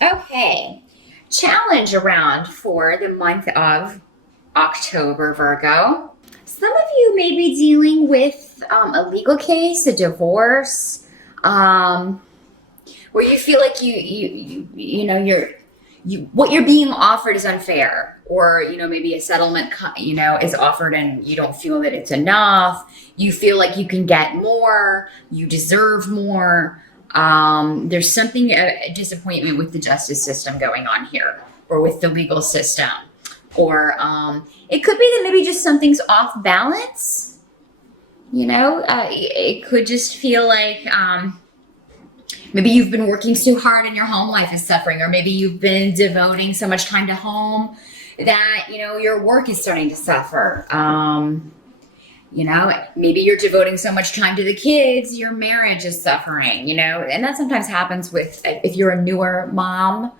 Okay. Challenge around for the month of October, Virgo. Some of you may be dealing with a legal case, a divorce, um, where you feel like what you're being offered is unfair, or maybe a settlement is offered and you don't feel that it's enough. You feel like you can get more, you deserve more. There's something disappointment with the justice system going on here, or with the legal system, or it could be that maybe just something's off balance. It could just feel like maybe you've been working so hard and your home life is suffering, or maybe you've been devoting so much time to home that, your work is starting to suffer. Maybe you're devoting so much time to the kids, your marriage is suffering, and that sometimes happens if you're a newer mom.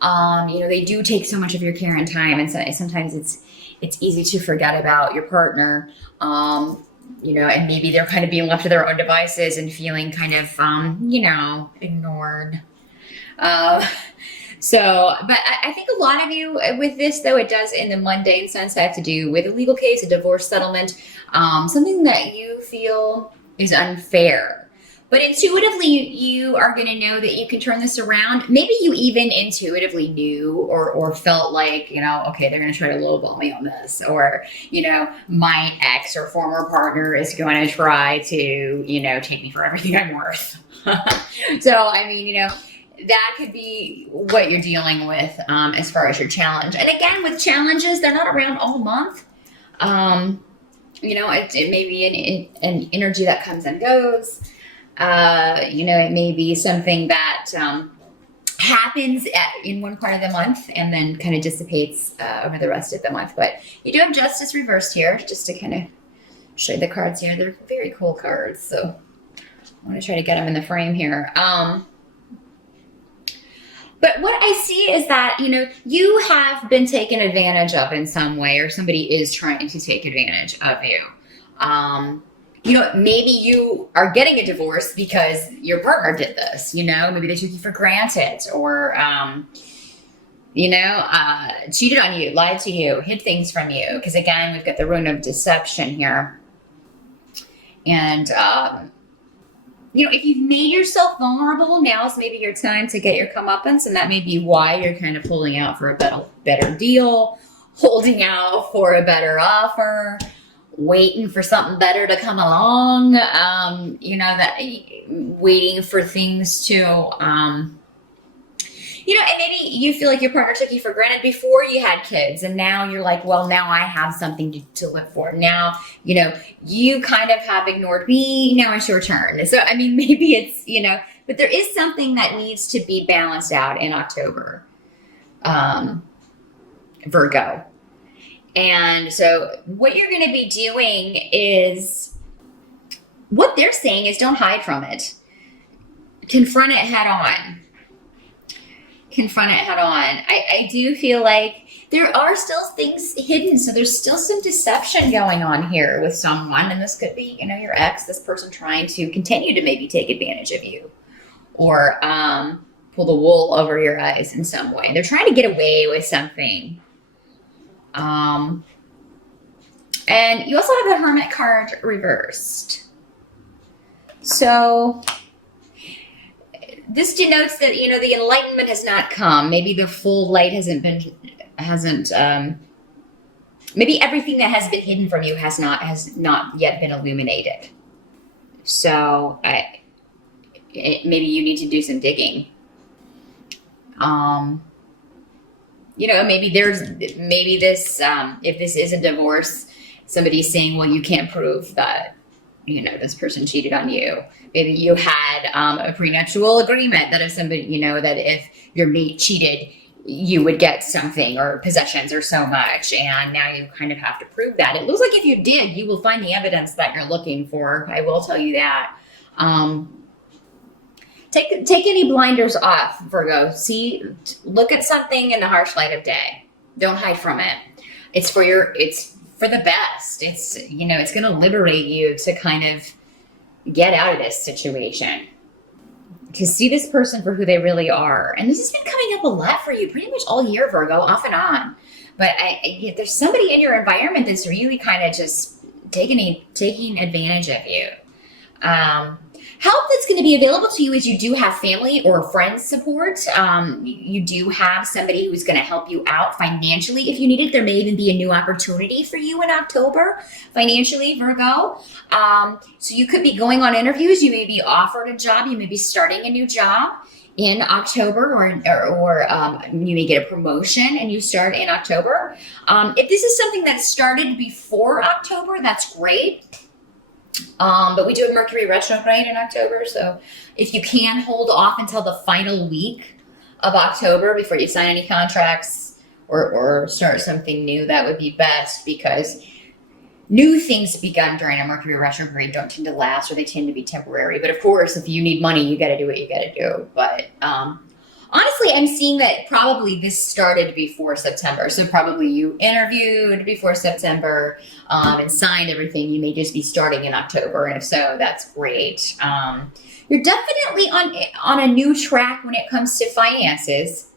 They do take so much of your care and time, and so sometimes it's easy to forget about your partner. And maybe they're kind of being left to their own devices and feeling kind of, ignored. But I think a lot of you with this, though, it does in the mundane sense have to do with a legal case, a divorce settlement, something that you feel is unfair. But intuitively, you are going to know that you can turn this around. Maybe you even intuitively knew or felt like, okay, they're going to try to lowball me on this. Or, my ex or former partner is going to try to, take me for everything I'm worth. So, that could be what you're dealing with as far as your challenge. And again, with challenges, they're not around all month. It may be an energy that comes and goes. It may be something that happens in one part of the month and then kind of dissipates over the rest of the month. But you do have Justice reversed here, just to kind of show you the cards here. They're very cool cards, so I want to try to get them in the frame here. But what I see is that, you have been taken advantage of in some way, or somebody is trying to take advantage of you. Maybe you are getting a divorce because your partner did this, maybe they took you for granted, or, cheated on you, lied to you, hid things from you. Because again, we've got the rune of deception here. And, if you've made yourself vulnerable, now's maybe your time to get your comeuppance, and that may be why you're kind of pulling out for a better deal, holding out for a better offer, waiting for something better to come along, that waiting for things to, and maybe you feel like your partner took you for granted before you had kids, and now you're like, well, now I have something to live for. Now, you kind of have ignored me. Now it's your turn. So, maybe it's, but there is something that needs to be balanced out in October, Virgo. And so what you're going to be doing is, what they're saying is, don't hide from it. Confront it head on. I do feel like there are still things hidden. So there's still some deception going on here with someone. And this could be, your ex, this person trying to continue to maybe take advantage of you, or pull the wool over your eyes in some way. They're trying to get away with something. And you also have the Hermit card reversed. So this denotes that, the enlightenment has not come. Maybe the full light maybe everything that has been hidden from you has not yet been illuminated. So maybe you need to do some digging. Maybe this, if this is a divorce, somebody's saying, well, you can't prove that, this person cheated on you. Maybe you had a prenuptial agreement that if somebody, that if your mate cheated, you would get something, or possessions, or so much. And now you kind of have to prove that. It looks like if you did, you will find the evidence that you're looking for. I will tell you that. Take any blinders off, Virgo. Look at something in the harsh light of day. Don't hide from it. It's for the best. It's going to liberate you to kind of get out of this situation. to see this person for who they really are. And this has been coming up a lot for you pretty much all year, Virgo, off and on. But there's somebody in your environment that's really kind of just taking advantage of you. Help that's going to be available to you is you do have family or friends support. You do have somebody who's going to help you out financially if you need it. There may even be a new opportunity for you in October financially, Virgo. So you could be going on interviews. You may be offered a job. You may be starting a new job in October, or you may get a promotion and you start in October. If this is something that started before October, that's great. But we do have Mercury retrograde in October, so if you can hold off until the final week of October before you sign any contracts or start something new, that would be best, because new things begun during a Mercury retrograde don't tend to last, or they tend to be temporary. But of course, if you need money, you got to do what you got to do. But honestly, I'm seeing that probably this started before September. So probably you interviewed before September and signed everything. You may just be starting in October. And if so, that's great. You're definitely on a new track when it comes to finances,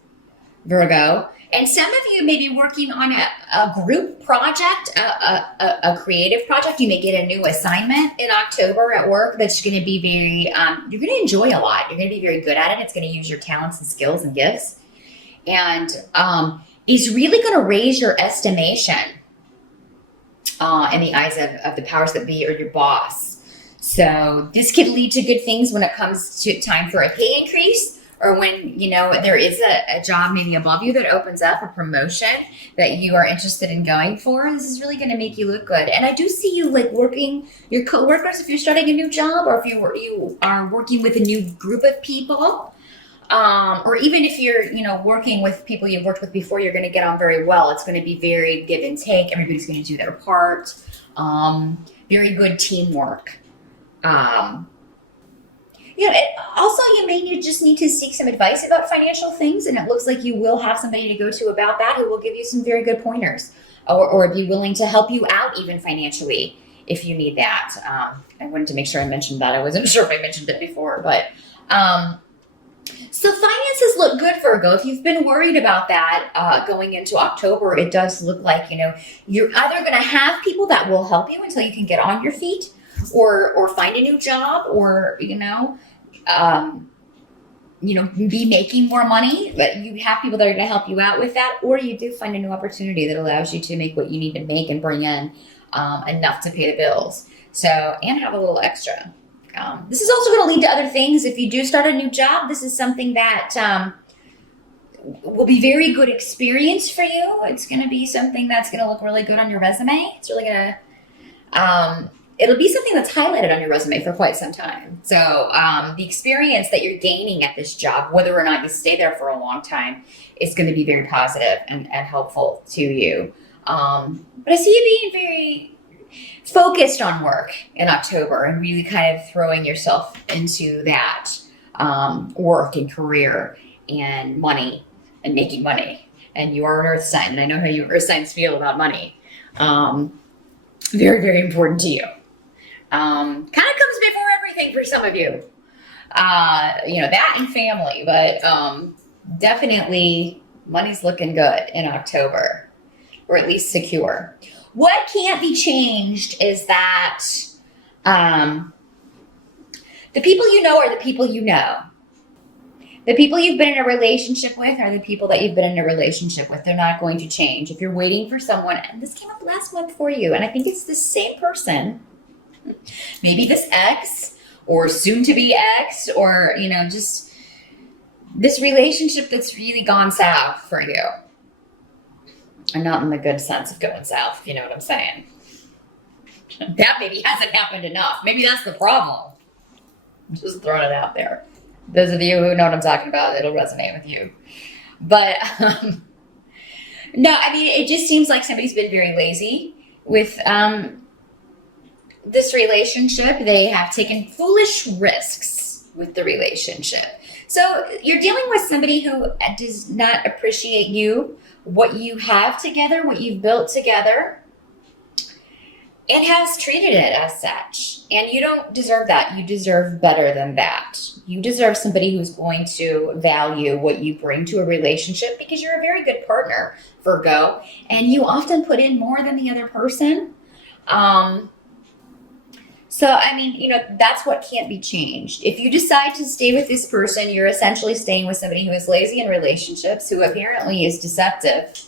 Virgo. And some of you may be working on a group project, a creative project. You may get a new assignment in October at work that's going to be very, you're going to enjoy a lot. You're going to be very good at it. It's going to use your talents and skills and gifts. And it's really going to raise your estimation in the eyes of the powers that be or your boss. So this could lead to good things when it comes to time for a pay increase, or when, there is a job maybe above you that opens up, a promotion that you are interested in going for. This is really going to make you look good. And I do see you like working your coworkers if you're starting a new job, or if you are working with a new group of people, or even if you're, working with people you've worked with before, you're going to get on very well. It's going to be very give and take. Everybody's going to do their part. Very good teamwork. Also, you may just need to seek some advice about financial things, and it looks like you will have somebody to go to about that who will give you some very good pointers, or be willing to help you out even financially if you need that. I wanted to make sure I mentioned that. I wasn't sure if I mentioned it before, but so finances look good, Virgo. If you've been worried about that going into October, it does look like, you're either going to have people that will help you until you can get on your feet, or find a new job, or, be making more money, but you have people that are going to help you out with that, or you do find a new opportunity that allows you to make what you need to make and bring in enough to pay the bills. So, and have a little extra. This is also going to lead to other things. If you do start a new job, this is something that will be very good experience for you. It's going to be something that's going to look really good on your resume. It's really going to, it'll be something that's highlighted on your resume for quite some time. So the experience that you're gaining at this job, whether or not you stay there for a long time, is going to be very positive and helpful to you. But I see you being very focused on work in October and really kind of throwing yourself into that work and career and money and making money. And you are an earth sign, and I know how you earth signs feel about money. Very, very important to you. Kind of comes before everything for some of you. That and family, but definitely money's looking good in October, or at least secure. What can't be changed is that the people you know are the people you know. The people you've been in a relationship with are the people that you've been in a relationship with. They're not going to change. If you're waiting for someone, and this came up last month for you, and I think it's the same person, maybe this ex or soon to be ex, or, just this relationship that's really gone south for you. And not in the good sense of going south, you know what I'm saying? That maybe hasn't happened enough. Maybe that's the problem. I'm just throwing it out there. Those of you who know what I'm talking about, it'll resonate with you. But no, it just seems like somebody's been very lazy with this relationship. They have taken foolish risks with the relationship. So you're dealing with somebody who does not appreciate you, what you have together, what you've built together. and has treated it as such. And you don't deserve that. You deserve better than that. You deserve somebody who's going to value what you bring to a relationship, because you're a very good partner, Virgo, and you often put in more than the other person. So, I mean, you know, that's what can't be changed. If you decide to stay with this person, you're essentially staying with somebody who is lazy in relationships, who apparently is deceptive,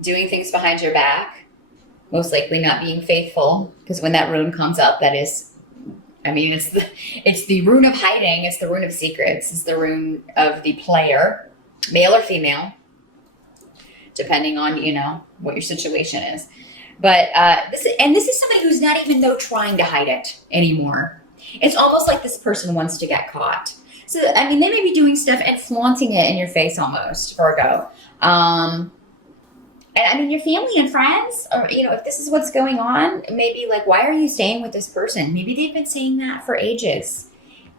doing things behind your back, most likely not being faithful, because when that rune comes up, that is, I mean, it's the rune of hiding, it's the rune of secrets, it's the rune of the player, male or female, depending on, you know, what your situation is. But this is somebody who's not even though trying to hide it anymore. It's almost like this person wants to get caught. So, I mean, they may be doing stuff and flaunting it in your face almost, Virgo. And I mean, your family and friends, or, you know, if this is what's going on, maybe like, why are you staying with this person? Maybe they've been saying that for ages.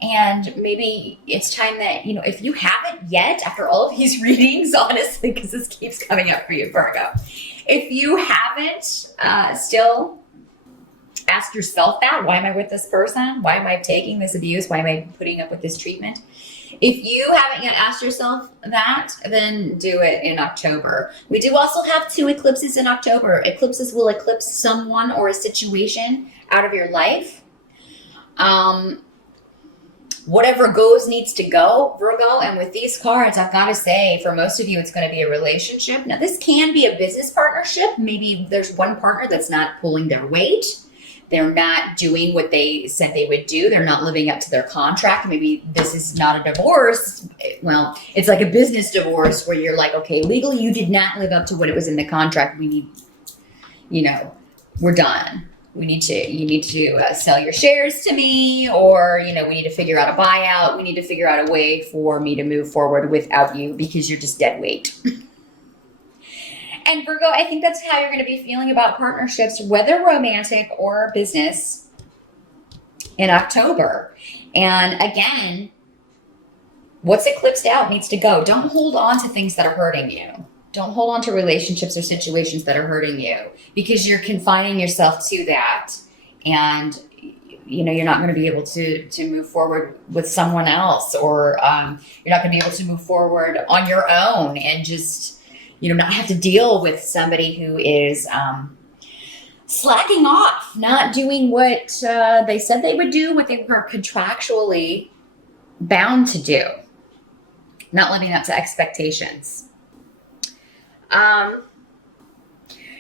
And maybe it's time that, you know, if you haven't yet, after all of these readings, honestly, because this keeps coming up for you, Virgo, if you haven't still asked yourself that, why am I with this person? Why am I taking this abuse? Why am I putting up with this treatment? If you haven't yet asked yourself that, then do it in October. We do also have 2 eclipses in October. Eclipses will eclipse someone or a situation out of your life. Whatever goes needs to go, Virgo. And with these cards, I've got to say, for most of you, it's going to be a relationship. Now, this can be a business partnership. Maybe there's one partner that's not pulling their weight. They're not doing what they said they would do. They're not living up to their contract. Maybe this is not a divorce. Well, it's like a business divorce where you're like, okay, legally, you did not live up to what it was in the contract. We need, you know, we're done. You need to sell your shares to me, or, you know, we need to figure out a buyout. We need to figure out a way for me to move forward without you, because you're just dead weight. And Virgo, I think that's how you're going to be feeling about partnerships, whether romantic or business, in October. And again, what's eclipsed out needs to go. Don't hold on to things that are hurting you. Don't hold on to relationships or situations that are hurting you, because you're confining yourself to that. And, you know, you're not going to be able to move forward with someone else, or you're not going to be able to move forward on your own and just, you know, not have to deal with somebody who is slacking off, not doing what they said they would do, what they were contractually bound to do, not living up to expectations.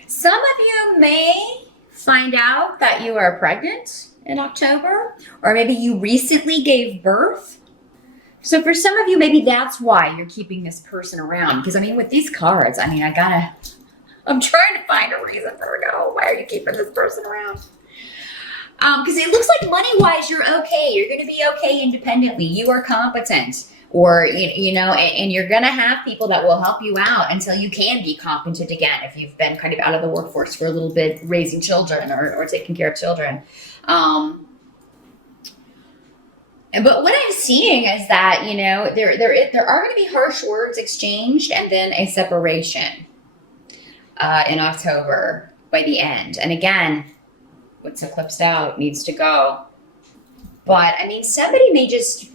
Some of you may find out that you are pregnant in October, or maybe you recently gave birth. So for some of you, maybe that's why you're keeping this person around. Because I mean, with these cards, I mean, I'm trying to find a reason, Virgo. Why are you keeping this person around? Because it looks like money-wise, you're okay. You're going to be okay independently. You are competent. Or, you know, and you're going to have people that will help you out until you can be competent again, if you've been kind of out of the workforce for a little bit, raising children or taking care of children. But what I'm seeing is that, you know, there are going to be harsh words exchanged, and then a separation in October by the end. And again, what's eclipsed out needs to go. But, I mean, somebody may just...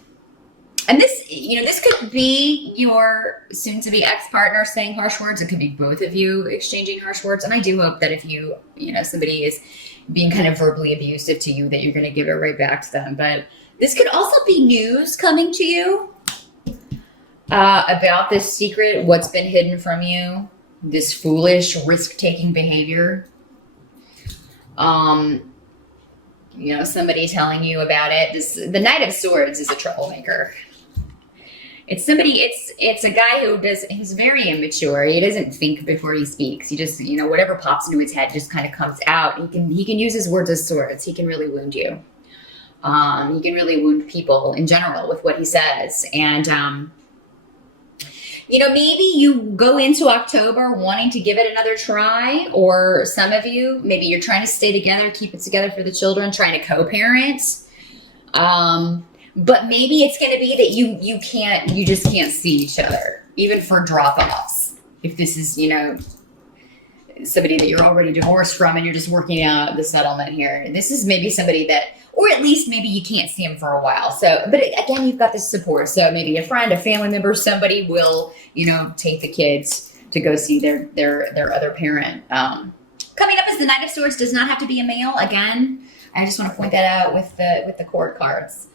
And this, you know, this could be your soon-to-be ex-partner saying harsh words. It could be both of you exchanging harsh words. And I do hope that if you know, somebody is being kind of verbally abusive to you, that you're going to give it right back to them. But this could also be news coming to you about this secret, what's been hidden from you, this foolish risk-taking behavior. You know, somebody telling you about it. The Knight of Swords is a troublemaker. It's somebody, it's a guy who's very immature. He doesn't think before he speaks. He just, you know, whatever pops into his head just kind of comes out. He can use his words as swords. He can really wound you. He can really wound people in general with what he says. And, you know, maybe you go into October wanting to give it another try, or some of you, maybe you're trying to stay together, keep it together for the children, trying to co-parent. But maybe it's going to be that you just can't see each other, even for drop-offs. If this is, you know, somebody that you're already divorced from and you're just working out the settlement here. This is maybe somebody that, or at least maybe you can't see them for a while. So, but again, you've got this support. So maybe a friend, a family member, somebody will, take the kids to go see their other parent. Coming up is the Knight of Swords. Does not have to be a male. Again, I just want to point that out with the court cards.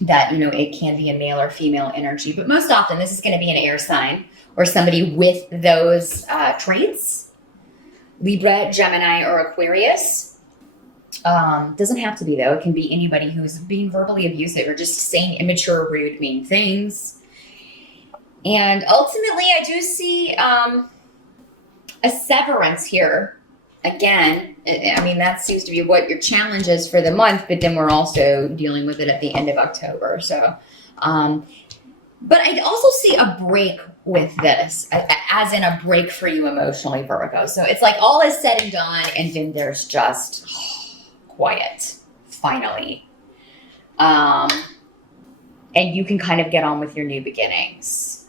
That, it can be a male or female energy, but most often this is going to be an air sign or somebody with those traits. Libra, Gemini, or Aquarius. Doesn't have to be, though. It can be anybody who's being verbally abusive or just saying immature, rude, mean things. And ultimately, I do see a severance here. Again, I mean, that seems to be what your challenge is for the month, but then we're also dealing with it at the end of October. So, but I also see a break with this, as in a break for you emotionally, Virgo. So it's like all is said and done, and then there's just quiet, finally. And you can kind of get on with your new beginnings.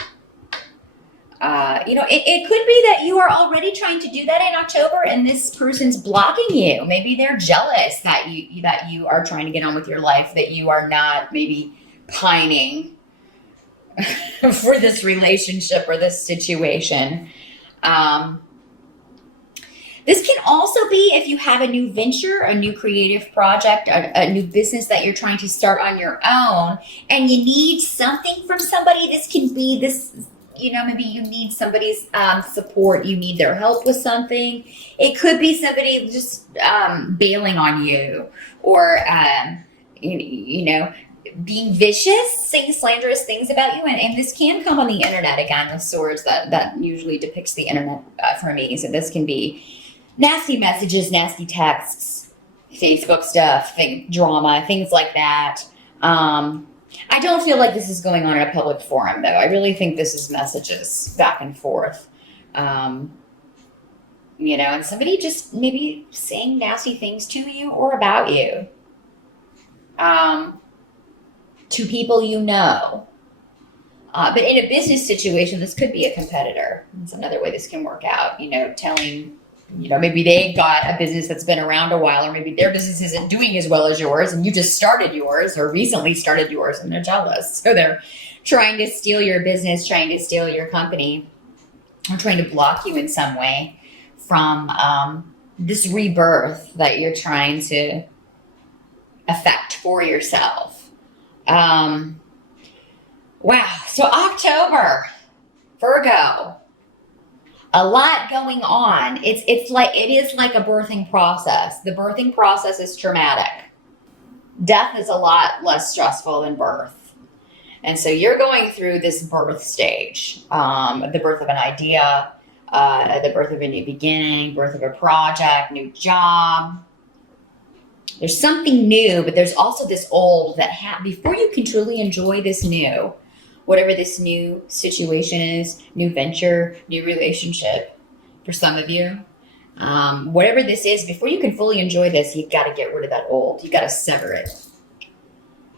It could be that you are already trying to do that in October and this person's blocking you. Maybe they're jealous that you are trying to get on with your life, that you are not maybe pining for this relationship or this situation. This can also be if you have a new venture, a new creative project, a new business that you're trying to start on your own, and you need something from somebody. This can be this, maybe you need somebody's support. You need their help with something. It could be somebody just bailing on you, or, being vicious, saying slanderous things about you. And this can come on the internet, again, with swords. That usually depicts the internet for me. So this can be nasty messages, nasty texts, Facebook stuff, drama, things like that. I don't feel like this is going on in a public forum, though. I really think this is messages back and forth. And somebody just maybe saying nasty things to you or about you. To people you know. But in a business situation, this could be a competitor. That's another way this can work out. Telling, maybe they got a business that's been around a while, or maybe their business isn't doing as well as yours, and you just started yours or recently started yours, and they're jealous. So they're trying to steal your business, trying to steal your company, or trying to block you in some way from this rebirth that you're trying to affect for yourself. Wow. So October, Virgo, a lot going on. It is like a birthing process. The birthing process is traumatic. Death is a lot less stressful than birth. And so you're going through this birth stage, the birth of an idea, the birth of a new beginning, birth of a project, new job. There's something new, but there's also this old that before you can truly enjoy this new, whatever this new situation is, new venture, new relationship for some of you, whatever this is, before you can fully enjoy this, you've got to get rid of that old. You got to sever it.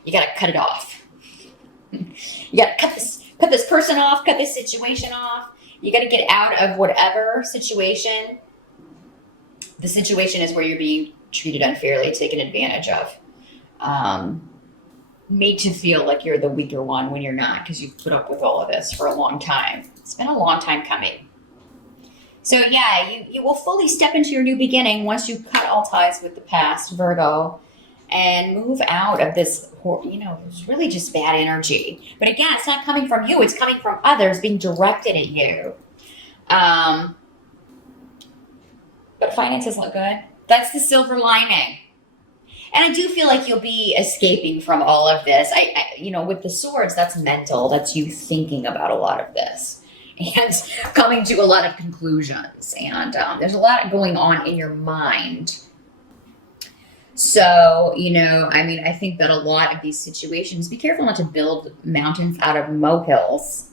You got to cut it off. You got to cut this person off, cut this situation off. You got to get out of whatever situation. The situation is where you're being treated unfairly, taken advantage of, made to feel like you're the weaker one when you're not, because you've put up with all of this for a long time. It's been a long time coming. So yeah, you will fully step into your new beginning once you cut all ties with the past, Virgo, and move out of this, it's really just bad energy. But again, it's not coming from you. It's coming from others being directed at you. But finances look good. That's the silver lining. And I do feel like you'll be escaping from all of this. With the swords, that's mental. That's you thinking about a lot of this and coming to a lot of conclusions. And there's a lot going on in your mind. So, I think that a lot of these situations, be careful not to build mountains out of molehills.